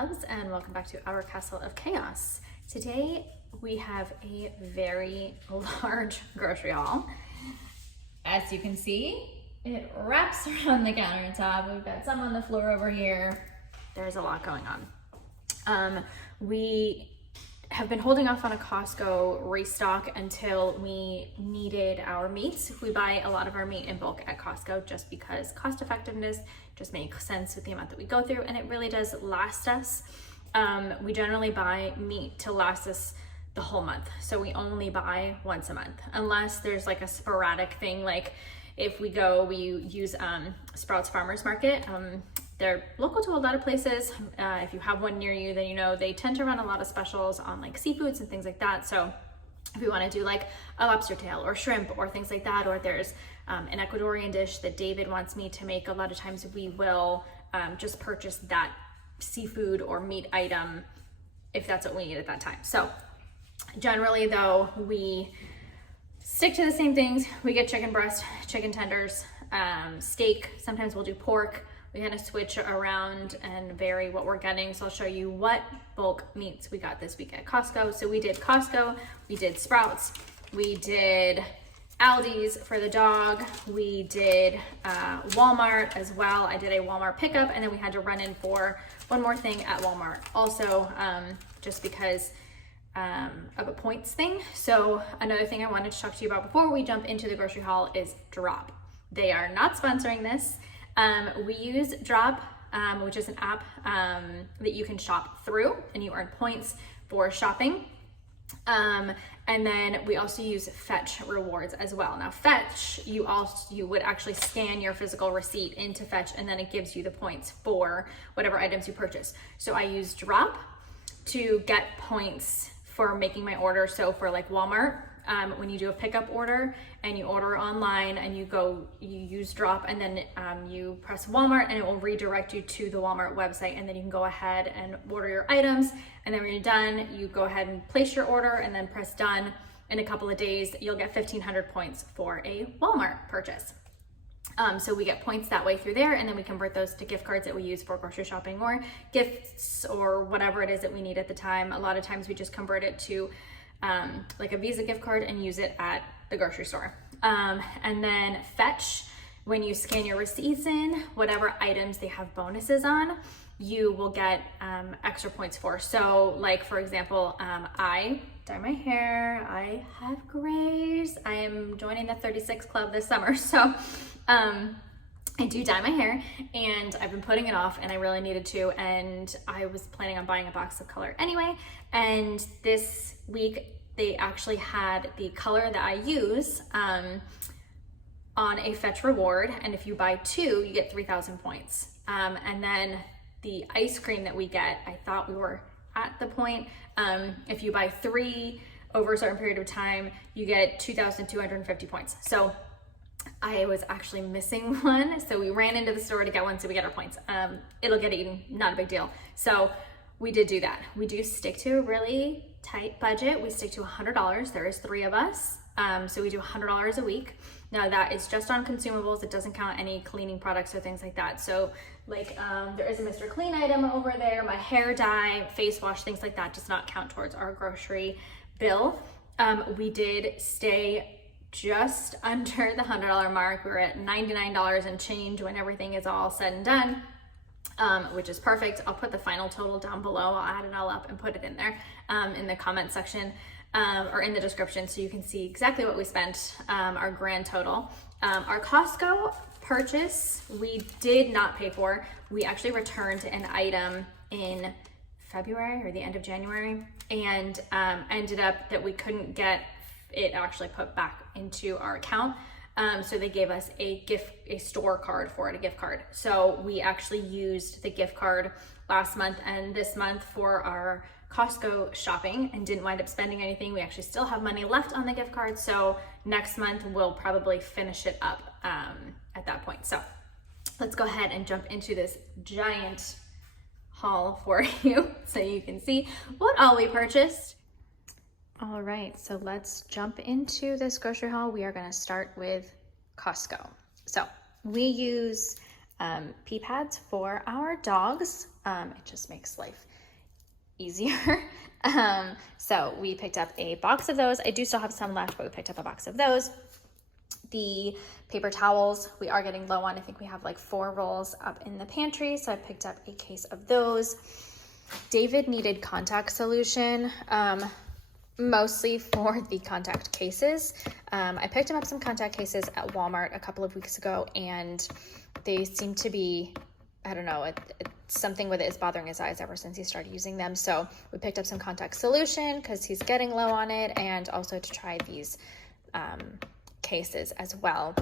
loves, and welcome back to our Castle of Chaos. Today we have a very large grocery haul. As you can see, it wraps around the countertop. We've got some on the floor over here. There's a lot going on. We have been holding off on a Costco restock until we needed our meats. We buy a lot of our meat in bulk at Costco just because cost effectiveness just makes sense with the amount that we go through, and it really does last us. We generally buy meat to last us the whole month, so we only buy once a month unless there's like a sporadic thing, like if we use Sprouts Farmers Market. They're local to a lot of places. If you have one near you, then you know they tend to run a lot of specials on like seafoods and things like that. So if we want to do like a lobster tail or shrimp or things like that, or there's an Ecuadorian dish that David wants me to make, a lot of times we will just purchase that seafood or meat item if that's what we need at that time. So generally though, we stick to the same things. We get chicken breast, chicken tenders, steak. Sometimes we'll do pork. We kind of switch around and vary what we're getting. So I'll show you what bulk meats we got this week at Costco. So we did Costco, we did Sprouts, we did ALDI's for the dog, we did Walmart as well. I did a Walmart pickup, and then we had to run in for one more thing at Walmart also, just because of a points thing. So another thing I wanted to talk to you about before we jump into the grocery haul is Drop. They are not sponsoring this. We use Drop, which is an app that you can shop through, and you earn points for shopping. And then we also use Fetch rewards as well. Now Fetch, you would actually scan your physical receipt into Fetch, and then it gives you the points for whatever items you purchase. So I use Drop to get points for making my order. So for like Walmart, when you do a pickup order and you order online and you use Drop, and then you press Walmart, and it will redirect you to the Walmart website, and then you can go ahead and order your items. And then when you're done, you go ahead and place your order and then press done. In a couple of days, you'll get 1,500 points for a Walmart purchase. So we get points that way through there, and then we convert those to gift cards that we use for grocery shopping or gifts or whatever it is that we need at the time. A lot of times we just convert it to like a Visa gift card and use it at the grocery store. And then Fetch, when you scan your receipts in, whatever items they have bonuses on, you will get extra points for. So like, for example, I dye my hair, I have grays, I am joining the 36 club this summer. So I do dye my hair, and I've been putting it off, and I really needed to, and I was planning on buying a box of color anyway. And this week they actually had the color that I use on a Fetch reward, and if you buy two, you get 3,000 points. And then the ice cream that we get, I thought we were at the point, if you buy three over a certain period of time, you get 2,250 points. So I was actually missing one, so we ran into the store to get one so we get our points. It'll get eaten, not a big deal. So we did do that. We do stick to a really tight budget. We stick to $100. There is 3 of us, so we do $100 a week. Now that is just on consumables. It doesn't count any cleaning products or things like that. So like there is a Mr. Clean item over there, my hair dye, face wash, things like that does not count towards our grocery bill. We did stay just under the $100 mark. We were at $99 and change when everything is all said and done, which is perfect. I'll put the final total down below. I'll add it all up and put it in there in the comment section or in the description, so you can see exactly what we spent, our grand total. Our Costco purchase, we did not pay for. We actually returned an item in February or the end of January, and ended up that we couldn't get it actually put back into our account. So they gave us a store card for it, a gift card. So we actually used the gift card last month and this month for our Costco shopping and didn't wind up spending anything. We actually still have money left on the gift card. So next month we'll probably finish it up at that point. So let's go ahead and jump into this giant haul for you so you can see what all we purchased. All right, so let's jump into this grocery haul. We are gonna start with Costco. So we use pee pads for our dogs. It just makes life easier. So we picked up a box of those. I do still have some left, but we picked up a box of those. The paper towels we are getting low on. I think we have like 4 rolls up in the pantry, so I picked up a case of those. David needed contact solution, mostly for the contact cases. I picked him up some contact cases at Walmart a couple of weeks ago, and they seem to be, I don't know, something with it is bothering his eyes ever since he started using them. So we picked up some contact solution because he's getting low on it, and also to try these cases as well.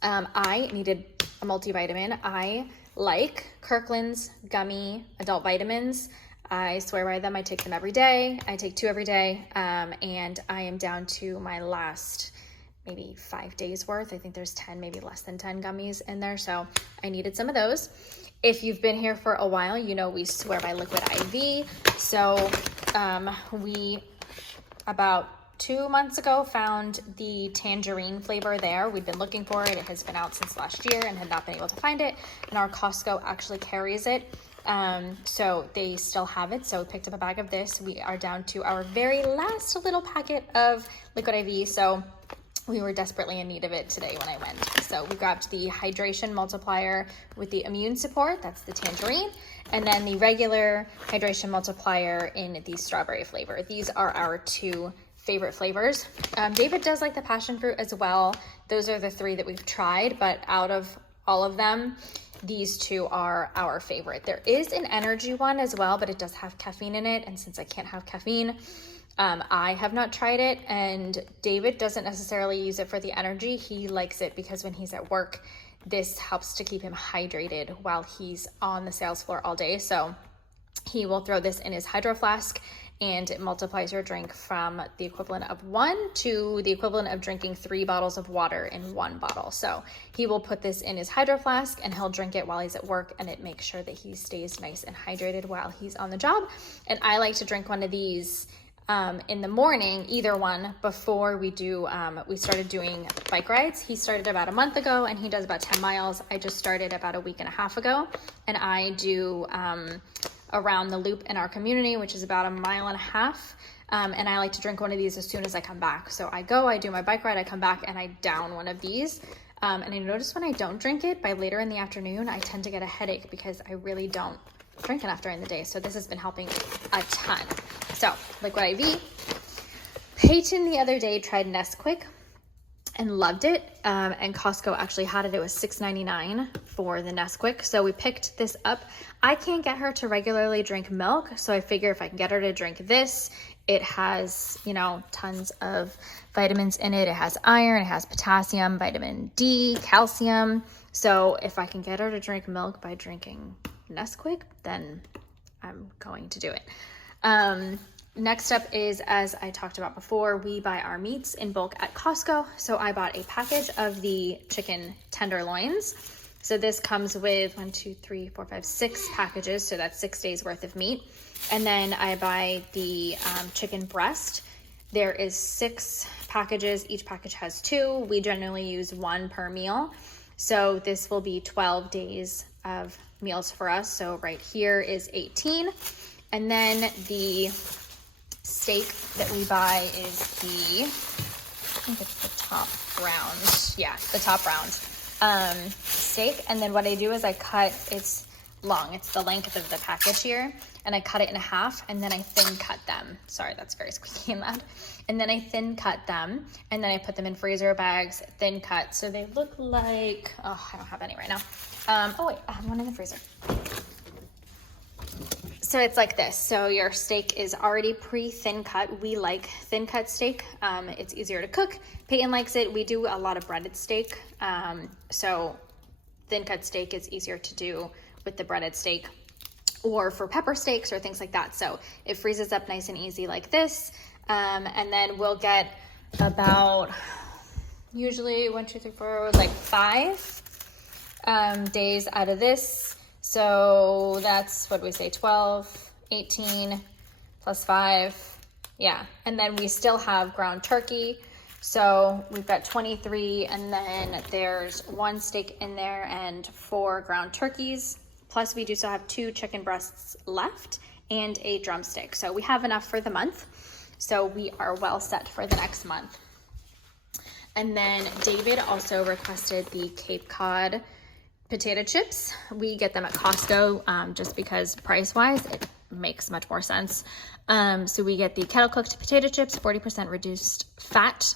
I needed a multivitamin. I like Kirkland's gummy adult vitamins. I swear by them. I take them every day. I take 2 every day, and I am down to my last maybe 5 days worth. I think there's 10, maybe less than 10 gummies in there, so I needed some of those. If you've been here for a while, you know we swear by Liquid IV. So we, about 2 months ago, found the tangerine flavor there. We've been looking for it. It has been out since last year and had not been able to find it. And our Costco actually carries it. So they still have it. So we picked up a bag of this. We are down to our very last little packet of Liquid IV. So we were desperately in need of it today when I went. So we grabbed the hydration multiplier with the immune support. That's the tangerine. And then the regular hydration multiplier in the strawberry flavor. These are our 2 favorite flavors. David does like the passion fruit as well. Those are the 3 that we've tried, but out of all of them, these 2 are our favorite. There is an energy one as well, but it does have caffeine in it. And since I can't have caffeine, I have not tried it, and David doesn't necessarily use it for the energy. He likes it because when he's at work, this helps to keep him hydrated while he's on the sales floor all day. So he will throw this in his hydro flask, and it multiplies your drink from the equivalent of 1 to the equivalent of drinking 3 bottles of water in 1 bottle. So he will put this in his hydro flask and he'll drink it while he's at work, and it makes sure that he stays nice and hydrated while he's on the job. And I like to drink one of these in the morning, either one, before we do, we started doing bike rides. He started about a month ago and he does about 10 miles. I just started about a week and a half ago, and I do around the loop in our community, which is about 1.5 miles. And I like to drink one of these as soon as I come back. So I go, I do my bike ride, I come back, and I down one of these. And I notice when I don't drink it by later in the afternoon, I tend to get a headache because I really don't drink enough during the day. So this has been helping a ton. So Liquid IV. Peyton the other day tried Nesquik and loved it. And Costco actually had it. It was $6.99 for the Nesquik. So we picked this up. I can't get her to regularly drink milk, so I figure if I can get her to drink this, it has, you know, tons of vitamins in it. It has iron, it has potassium, vitamin D, calcium. So if I can get her to drink milk by drinking Nesquik, then I'm going to do it. Next up is, as I talked about before, we buy our meats in bulk at Costco. So I bought a package of the chicken tenderloins. So this comes with 6 packages. So that's 6 days worth of meat. And then I buy the chicken breast. There is 6 packages. Each package has 2. We generally use 1 per meal. So this will be 12 days of meals for us. So right here is 18. And then the steak that we buy is I think it's the top round. Yeah, the top round steak. And then what I do is I cut, it's long, it's the length of the package here, and I cut it in half, and then I thin cut them. Sorry, that's very squeaky and loud. And then I thin cut them, and then I put them in freezer bags, thin cut, so they look like, oh, I don't have any right now. Oh wait, I have one in the freezer. So it's like this. So your steak is already pre-thin cut. We like thin cut steak. It's easier to cook. Peyton likes it. We do a lot of breaded steak. So thin cut steak is easier to do with the breaded steak, or for pepper steaks or things like that. So it freezes up nice and easy like this. And then we'll get about usually 1, 2, 3, 4, like 5 days out of this. So that's, what do we say, 12, 18 plus 5. Yeah. And then we still have ground turkey. So we've got 23, and then there's 1 steak in there and 4 ground turkeys. Plus we do still have 2 chicken breasts left and a drumstick. So we have enough for the month. So we are well set for the next month. And then David also requested the Cape Cod potato chips. We get them at Costco just because price-wise it makes much more sense. So we get the kettle cooked potato chips, 40% reduced fat.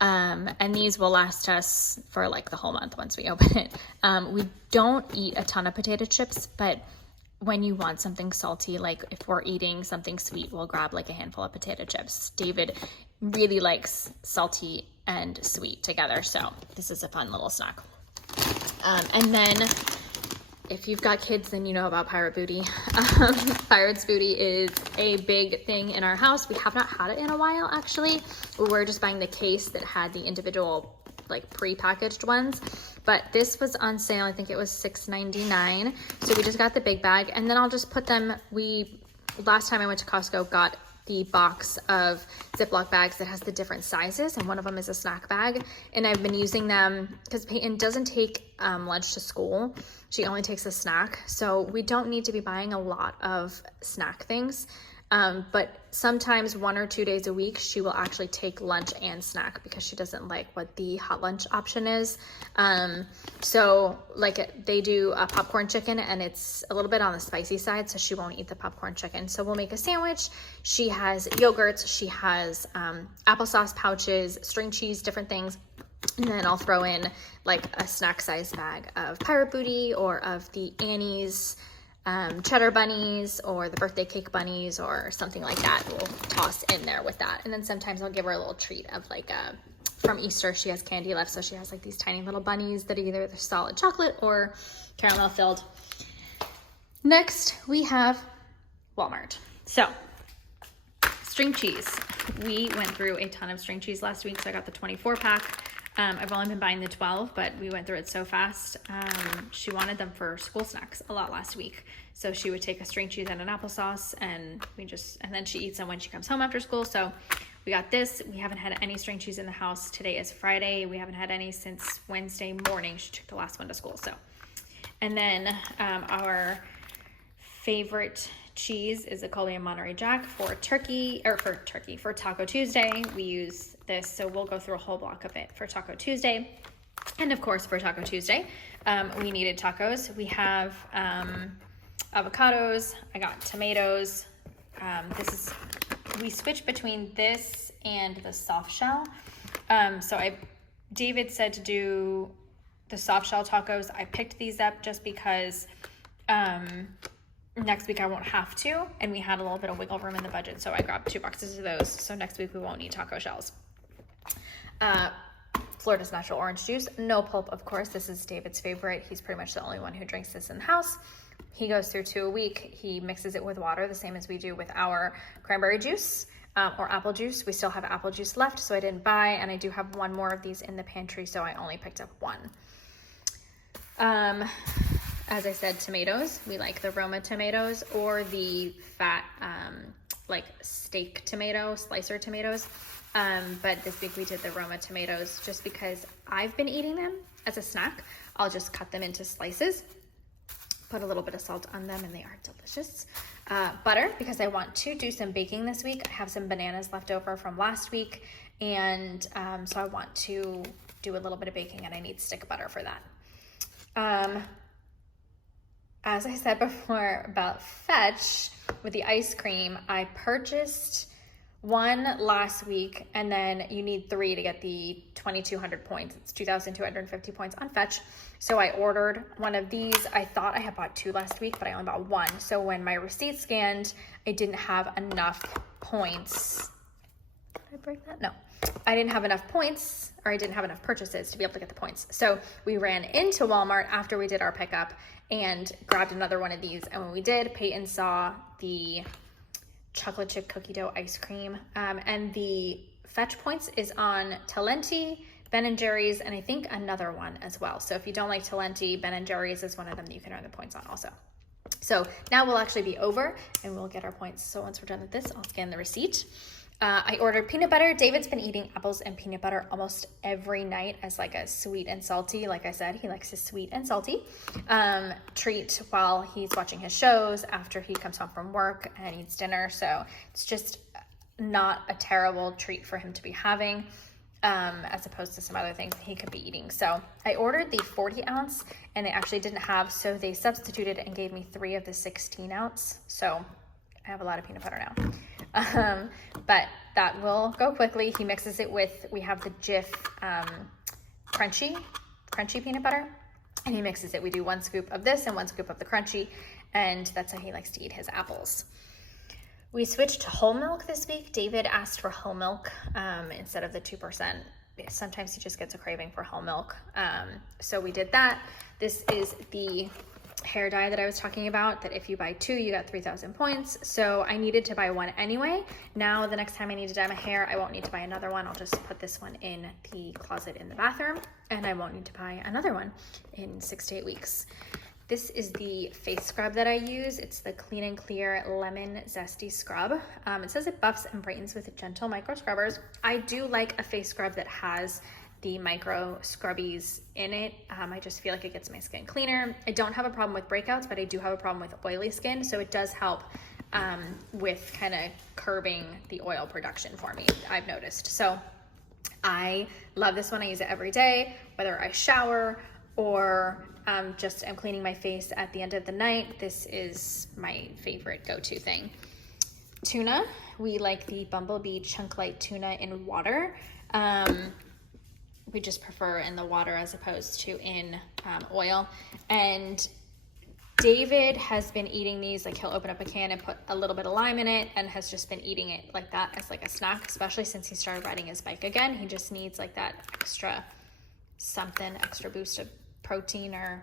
And these will last us for like the whole month once we open it. We don't eat a ton of potato chips, but when you want something salty, like if we're eating something sweet, we'll grab like a handful of potato chips. David really likes salty and sweet together, so this is a fun little snack. And then if you've got kids, then you know about Pirate Booty. Pirate's Booty is a big thing in our house. We have not had it in a while, actually. We were just buying the case that had the individual like pre-packaged ones, but this was on sale. I think it was $6.99. So we just got the big bag, and then I'll just put them. Last time I went to Costco, got the box of Ziploc bags that has the different sizes, and one of them is a snack bag, and I've been using them because Peyton doesn't take lunch to school. She only takes a snack, so we don't need to be buying a lot of snack things, but sometimes 1 or 2 days a week she will actually take lunch and snack because she doesn't like what the hot lunch option is. So like they do a popcorn chicken, and it's a little bit on the spicy side, so she won't eat the popcorn chicken. So we'll make a sandwich. She has yogurts, she has applesauce pouches, string cheese, different things. And then I'll throw in like a snack size bag of Pirate Booty or of the Annie's cheddar bunnies or the birthday cake bunnies or something like that. We'll toss in there with that. And then sometimes I'll give her a little treat of like from Easter, she has candy left, so she has like these tiny little bunnies that are either the solid chocolate or caramel filled. Next we have Walmart. So string cheese. We went through a ton of string cheese last week, so I got the 24 pack. I've only been buying the 12, but we went through it so fast. She wanted them for school snacks a lot last week. So she would take a string cheese and an applesauce, and then she eats them when she comes home after school. So we got this. We haven't had any string cheese in the house. Today is Friday. We haven't had any since Wednesday morning. She took the last one to school. So, and then our favorite cheese is a Colby and Monterey Jack for Taco Tuesday. We use this, so we'll go through a whole block of it for Taco Tuesday. And of course for Taco Tuesday, we needed tacos. We have avocados. I got tomatoes. We switched between this and the soft shell. David said to do the soft shell tacos. I picked these up just because next week I won't have to, and we had a little bit of wiggle room in the budget, so I grabbed 2 boxes of those. So next week we won't need taco shells. Florida's natural orange juice, no pulp, of course. This is David's favorite. He's pretty much the only one who drinks this in the house. He goes through 2 a week. He mixes it with water, the same as we do with our cranberry juice or apple juice. We still have apple juice left, so I didn't buy, and I do have 1 more of these in the pantry, so I only picked up 1. As I said, tomatoes. We like the Roma tomatoes or the fat, like steak tomato, slicer tomatoes. But this week we did the Roma tomatoes just because I've been eating them as a snack. I'll just cut them into slices, put a little bit of salt on them, and they are delicious. Butter, because I want to do some baking this week. I have some bananas left over from last week, and so I want to do a little bit of baking, and I need stick butter for that. As I said before about Fetch with the ice cream, I purchased 1 last week, and then you need 3 to get the 2,200 points. It's 2,250 points on Fetch. So I ordered 1 of these. I thought I had bought 2 last week, but I only bought 1. So when my receipt scanned, I didn't have enough points. Did I break that? No. I didn't have enough points, or I didn't have enough purchases to be able to get the points. So we ran into Walmart after we did our pickup and grabbed another one of these. And when we did, Peyton saw the chocolate chip cookie dough ice cream. And the Fetch points is on Talenti, Ben & Jerry's, and I think another one as well. So if you don't like Talenti, Ben & Jerry's is one of them that you can earn the points on also. So now we'll actually be over and we'll get our points. So once we're done with this, I'll scan the receipt. I ordered peanut butter. David's been eating apples and peanut butter almost every night as like a sweet and salty. Like I said, he likes his sweet and salty treat while he's watching his shows, after he comes home from work and eats dinner. So it's just not a terrible treat for him to be having, as opposed to some other things he could be eating. So I ordered the 40 ounce and they actually didn't have, so they substituted and gave me 3 of the 16 ounce. So I have a lot of peanut butter now. But that will go quickly. He mixes it with, we have the Jif crunchy peanut butter, and he mixes it. We do 1 scoop of this and 1 scoop of the crunchy, and that's how he likes to eat his apples. We switched to whole milk this week. David asked for whole milk instead of the 2%. Sometimes he just gets a craving for whole milk. So we did that. This is the hair dye that I was talking about, that if you buy 2, you got 3,000 points. So I needed to buy 1 anyway. Now the next time I need to dye my hair, I won't need to buy another one. I'll just put this one in the closet in the bathroom, and I won't need to buy another one in 6 to 8 weeks. This is the face scrub that I use. It's the Clean and Clear Lemon Zesty Scrub. It says it buffs and brightens with gentle micro scrubbers. I do like a face scrub that has the micro scrubbies in it. I just feel like it gets my skin cleaner. I don't have a problem with breakouts, but I do have a problem with oily skin, so it does help with kind of curbing the oil production for me, I've noticed. So I love this one. I use it every day, whether I shower or just I'm cleaning my face at the end of the night. This is my favorite go-to thing. Tuna, we like the Bumblebee Chunk Light Tuna in water. We just prefer in the water as opposed to in oil. And David has been eating these, like he'll open up a can and put a little bit of lime in it, and has just been eating it like that as like a snack, especially since he started riding his bike again. He just needs like that extra something, extra boost of protein, or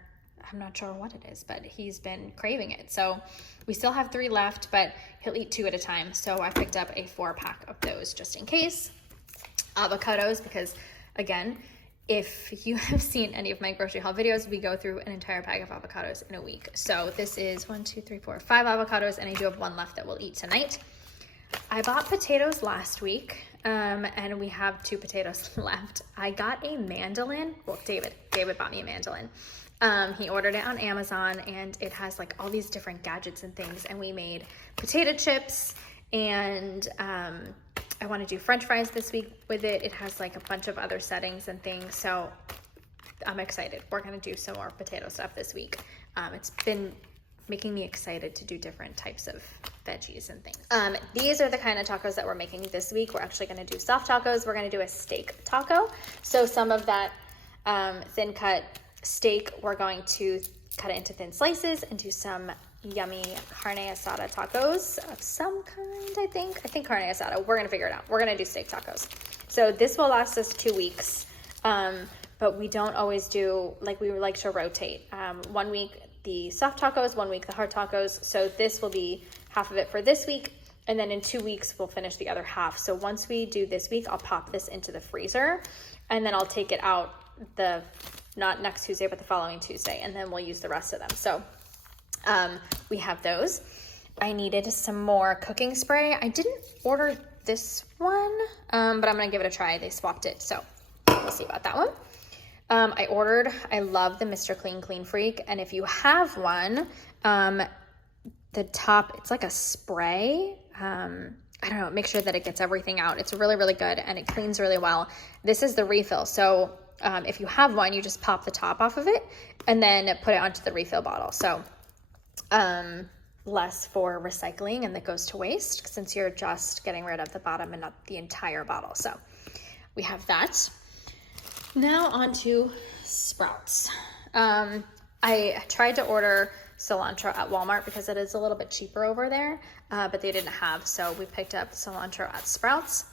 I'm not sure what it is, but he's been craving it. So we still have 3 left, but he'll eat 2 at a time. So I picked up a 4-pack of those just in case. Avocados, because again, if you have seen any of my grocery haul videos, we go through an entire bag of avocados in a week. So this is 1, 2, 3, 4, 5 avocados, and I do have 1 left that we'll eat tonight. I bought potatoes last week, and we have 2 potatoes left. I got a mandolin. Well, David bought me a mandolin. He ordered it on Amazon, and it has like all these different gadgets and things, and we made potato chips, and I want to do French fries this week with it. It has like a bunch of other settings and things, so I'm excited. We're going to do some more potato stuff this week. It's been making me excited to do different types of veggies and things. These are the kind of tacos that we're making this week. We're actually going to do soft tacos. We're going to do a steak taco. So some of that thin cut steak, we're going to cut it into thin slices and do some yummy carne asada tacos of some kind, I think carne asada. We're going to figure it out. We're going to do steak tacos. So this will last us 2 weeks, but we don't always do, like we like to rotate. 1 week the soft tacos, 1 week the hard tacos. So this will be half of it for this week, and then in 2 weeks we'll finish the other half. So once we do this week, I'll pop this into the freezer, and then I'll take it out not next Tuesday, but the following Tuesday, and then we'll use the rest of them. So we have those. I needed some more cooking spray. I didn't order this one, but I'm gonna give it a try. They swapped it, so we'll see about that one. I love the Mr. Clean Freak, and if you have one, the top, it's like a spray. I don't know, make sure that it gets everything out. It's really, really good, and it cleans really well. This is the refill, so if you have one, you just pop the top off of it and then put it onto the refill bottle. So less for recycling, and that goes to waste since you're just getting rid of the bottom and not the entire bottle. So we have that. Now on to Sprouts. I tried to order cilantro at Walmart because it is a little bit cheaper over there, but they didn't have, so we picked up cilantro at Sprouts.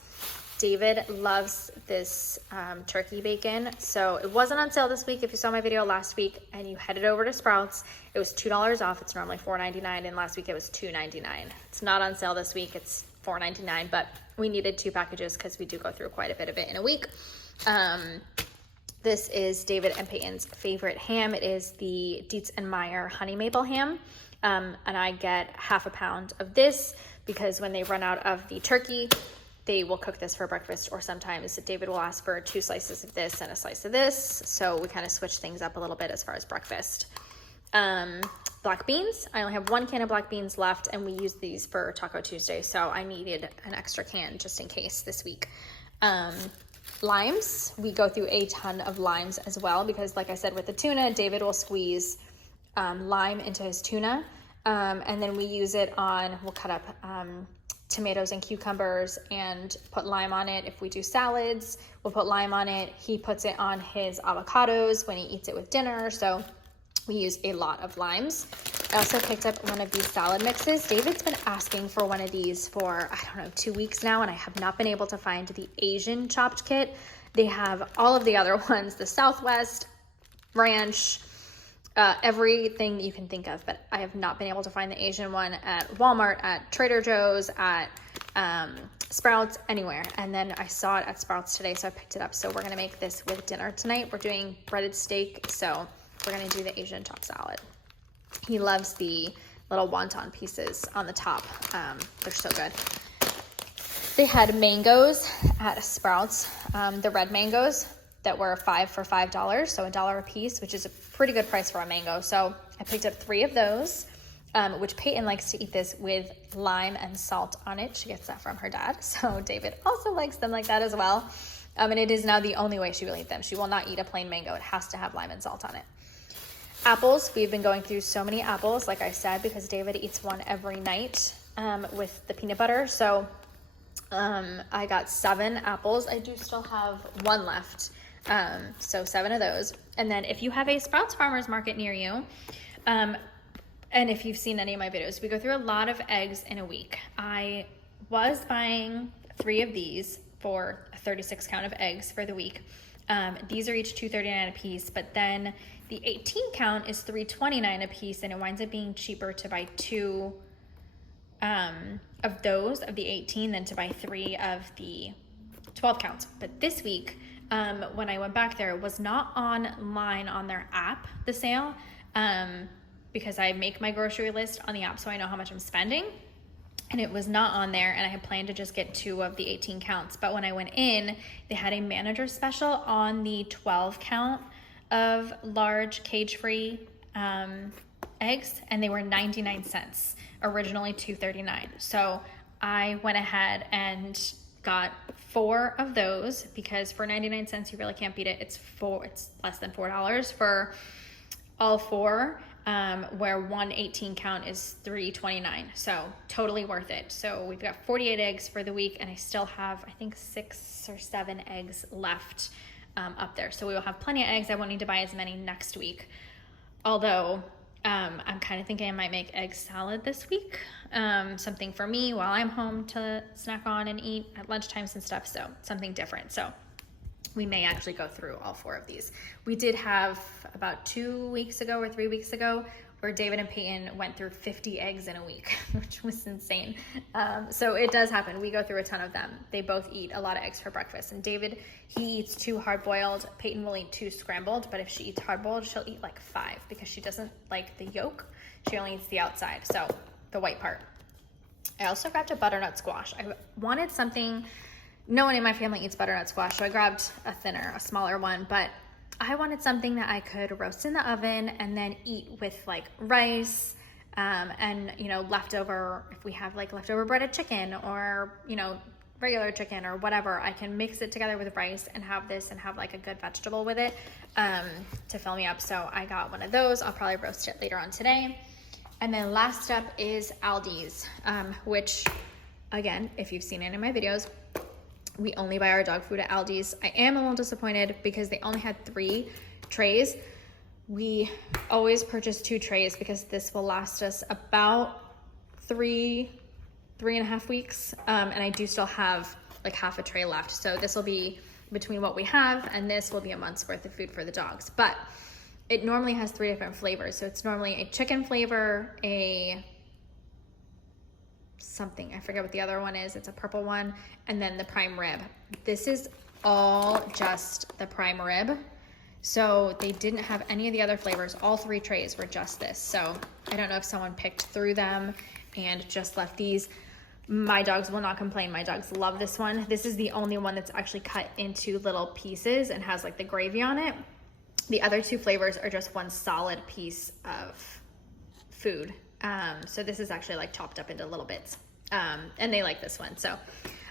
David loves this turkey bacon, so it wasn't on sale this week. If you saw my video last week and you headed over to Sprouts, it was $2 off. It's normally $4.99, and last week it was $2.99. It's not on sale this week. It's $4.99, but we needed 2 packages because we do go through quite a bit of it in a week. This is David and Peyton's favorite ham. It is the Dietz and Meyer honey maple ham, and I get half a pound of this because when they run out of the turkey, they will cook this for breakfast, or sometimes David will ask for 2 slices of this and a slice of this. So we kind of switch things up a little bit as far as breakfast. Black beans. I only have 1 can of black beans left, and we use these for Taco Tuesday, so I needed an extra can just in case this week. Limes. We go through a ton of limes as well because, like I said, with the tuna, David will squeeze lime into his tuna, and then we use it on, we'll cut up tomatoes and cucumbers and put lime on it. If we do salads, we'll put lime on it. He puts it on his avocados when he eats it with dinner, so we use a lot of limes. I also picked up one of these salad mixes. David's been asking for one of these for, I don't know, 2 weeks now, and I have not been able to find the Asian chopped kit. They have all of the other ones, the Southwest, Ranch, everything that you can think of, but I have not been able to find the Asian one at Walmart, at Trader Joe's, at Sprouts, anywhere. And then I saw it at Sprouts today, so I picked it up. So we're gonna make this with dinner tonight. We're doing breaded steak, so we're gonna do the Asian chopped salad. He loves the little wonton pieces on the top. They're so good. They had mangoes at Sprouts, the red mangoes that were 5 for $5, so $1 a piece, which is a pretty good price for a mango. So I picked up 3 of those, which Peyton likes to eat this with lime and salt on it. She gets that from her dad. So David also likes them like that as well. And it is now the only way she will eat them. She will not eat a plain mango. It has to have lime and salt on it. Apples. We've been going through so many apples, like I said, because David eats one every night with the peanut butter. So I got 7 apples. I do still have 1 left. So 7 of those. And then if you have a Sprouts Farmers Market near you, and if you've seen any of my videos, we go through a lot of eggs in a week. I was buying 3 of these for a 36 count of eggs for the week. These are each $2.39 a piece, but then the 18 count is $3.29 a piece, and it winds up being cheaper to buy 2 of those of the 18 than to buy 3 of the 12 counts. But this week, when I went back there, it was not online on their app, the sale, because I make my grocery list on the app so I know how much I'm spending, and it was not on there, and I had planned to just get 2 of the 18 counts. But when I went in, they had a manager special on the 12 count of large cage-free eggs, and they were 99 cents, originally $2.39. So I went ahead and got 4 of those because for 99 cents, you really can't beat it. It's less than $4 for all 4, where 1 18 count is $3.29. So totally worth it. So we've got 48 eggs for the week, and I still have, I think, 6 or 7 eggs left up there. So we will have plenty of eggs. I won't need to buy as many next week. Although I'm kind of thinking I might make egg salad this week. Something for me while I'm home to snack on and eat at lunchtimes and stuff. So something different. So we may actually go through all 4 of these. We did have about 2 weeks ago or 3 weeks ago where David and Peyton went through 50 eggs in a week, which was insane. So it does happen. We go through a ton of them. They both eat a lot of eggs for breakfast. And David, he eats 2 hard-boiled. Peyton will eat 2 scrambled, but if she eats hard-boiled, she'll eat like 5 because she doesn't like the yolk. She only eats the outside, so the white part. I also grabbed a butternut squash. I wanted something. No one in my family eats butternut squash, so I grabbed a thinner, a smaller one, but I wanted something that I could roast in the oven and then eat with like rice, and, you know, leftover, if we have like leftover breaded chicken or, you know, regular chicken or whatever, I can mix it together with rice and have this and have like a good vegetable with it, to fill me up. So I got one of those. I'll probably roast it later on today. And then last up is ALDI's, which again, if you've seen any of my videos, we only buy our dog food at ALDI's. I am a little disappointed because they only had 3 trays. We always purchase 2 trays because this will last us about 3.5 weeks. And I do still have like half a tray left. So this will be between what we have, and this will be a month's worth of food for the dogs. But it normally has 3 different flavors. So it's normally a chicken flavor, something, I forget what the other one is. It's a purple one, and then the prime rib. This is all just the prime rib. So they didn't have any of the other flavors. All 3 trays were just this. So I don't know if someone picked through them and just left these. My dogs will not complain. My dogs love this one. This is the only one that's actually cut into little pieces and has like the gravy on it. The other two flavors are just one solid piece of food. So this is actually like chopped up into little bits. And they like this one. So,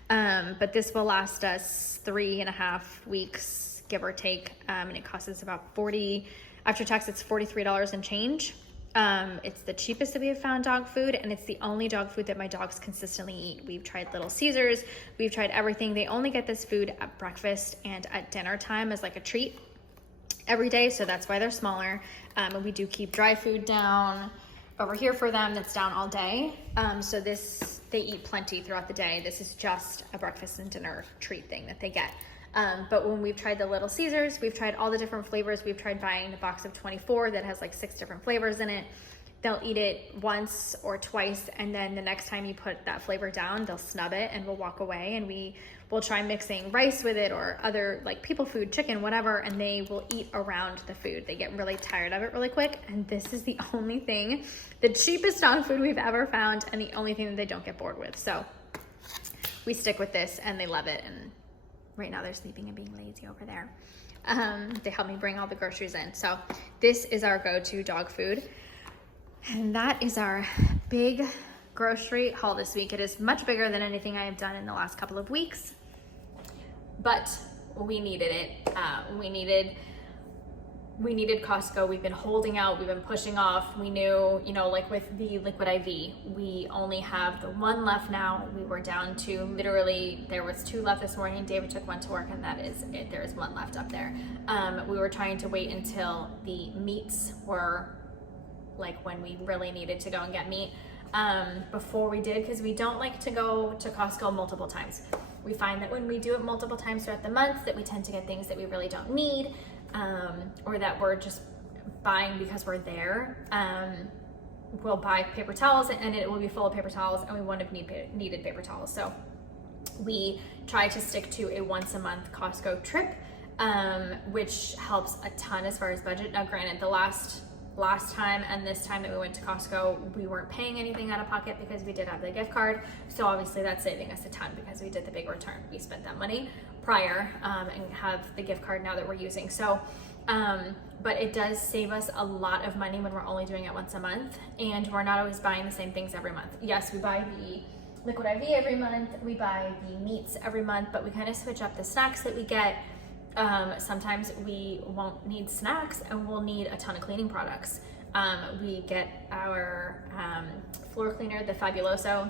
but this will last us 3.5 weeks, give or take. And it costs us about after tax, it's $43 and change. It's the cheapest that we have found dog food, and it's the only dog food that my dogs consistently eat. We've tried Little Caesars, we've tried everything. They only get this food at breakfast and at dinner time as like a treat every day, so that's why they're smaller. And we do keep dry food down over here for them that's down all day. So they eat plenty throughout the day. This is just a breakfast and dinner treat thing that they get. But when we've tried the Little Caesars, we've tried all the different flavors. We've tried buying the box of 24 that has like 6 different flavors in it. They'll eat it once or twice, and then the next time you put that flavor down, they'll snub it and will walk away, and we will try mixing rice with it or other like people food, chicken, whatever, and they will eat around the food. They get really tired of it really quick, and this is the only thing, the cheapest dog food we've ever found, and the only thing that they don't get bored with. So we stick with this, and they love it, and right now they're sleeping and being lazy over there. They help me bring all the groceries in. So this is our go-to dog food. And that is our big grocery haul this week. It is much bigger than anything I have done in the last couple of weeks, but we needed it. We needed Costco. We've been holding out, we've been pushing off. We knew, like with the liquid IV, we only have the one left now. We were down to literally, there was 2 left this morning. David took one to work, and that is it. There is 1 left up there. We were trying to wait until the meats were like when we really needed to go and get meat before we did, because we don't like to go to Costco multiple times. We find that when we do it multiple times throughout the month, that we tend to get things that we really don't need, or that we're just buying because we're there. We'll buy paper towels, and it will be full of paper towels, and we wouldn't have needed paper towels. So we try to stick to a once a month Costco trip, which helps a ton as far as budget. Now granted, the last time and this time that we went to Costco, we weren't paying anything out of pocket because we did have the gift card. So obviously that's saving us a ton because we did the big return. We spent that money prior and have the gift card now that we're using. So, but it does save us a lot of money when we're only doing it once a month, and we're not always buying the same things every month. Yes, we buy the liquid IV every month, we buy the meats every month, but we kind of switch up the snacks that we get. Sometimes we won't need snacks and we'll need a ton of cleaning products. We get our floor cleaner, the Fabuloso,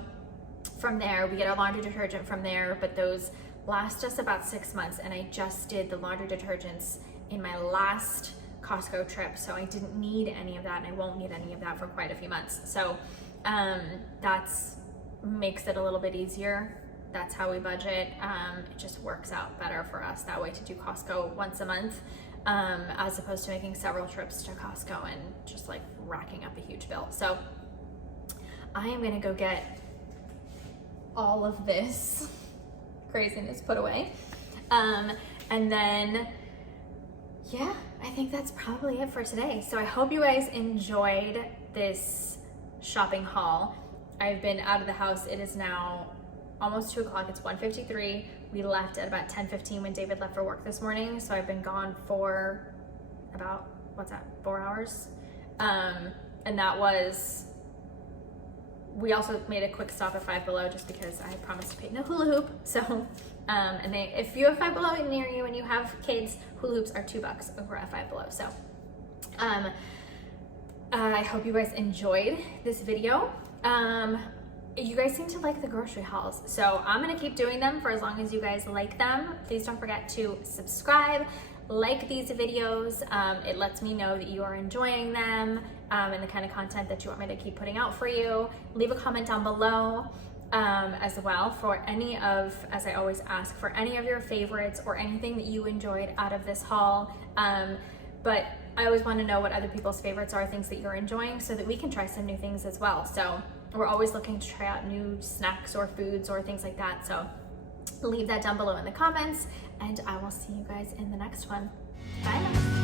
from there. We get our laundry detergent from there, but those last us about 6 months, and I just did the laundry detergents in my last Costco trip, so I didn't need any of that, and I won't need any of that for quite a few months. So that's makes it a little bit easier. That's how we budget. It just works out better for us that way to do Costco once a month, as opposed to making several trips to Costco and just like racking up a huge bill. So I am gonna go get all of this craziness put away. And then, yeah, I think that's probably it for today. So I hope you guys enjoyed this shopping haul. I've been out of the house. It is now almost 2 o'clock. It's 1:53. We left at about 10:15 when David left for work this morning. So I've been gone for about, 4 hours? And that was, we also made a quick stop at Five Below just because I promised to paint a hula hoop. So, and if you have Five Below near you and you have kids, hula hoops are $2 over at Five Below. So, I hope you guys enjoyed this video. You guys seem to like the grocery hauls, so I'm gonna keep doing them for as long as you guys like them. Please don't forget to subscribe, like these videos. It lets me know that you are enjoying them and the kind of content that you want me to keep putting out for you. Leave a comment down below as well for any of, as I always ask, for any of your favorites or anything that you enjoyed out of this haul. But I always want to know what other people's favorites are, things that you're enjoying, so that we can try some new things as well. So we're always looking to try out new snacks or foods or things like that. So leave that down below in the comments, and I will see you guys in the next one. Bye now.